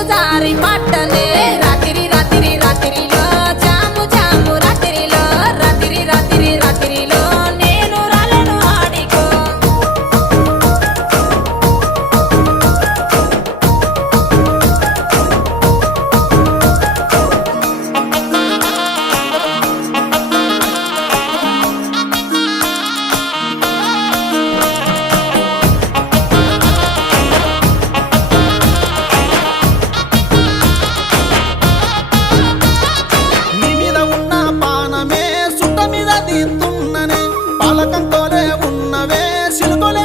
నీరు జారి పట్టనే రాత్రి రాత్రి రాత్రిలో జాము జాము రాత్రిలో రాత్రి రాత్రి రాత్రిలో నేను రాలను ఆడికో నీ మీద ఉన్న పానమే సుట్ట మీద తీస్తున్ననే పాలకంతోనే ఉన్నవే సిలుకొలే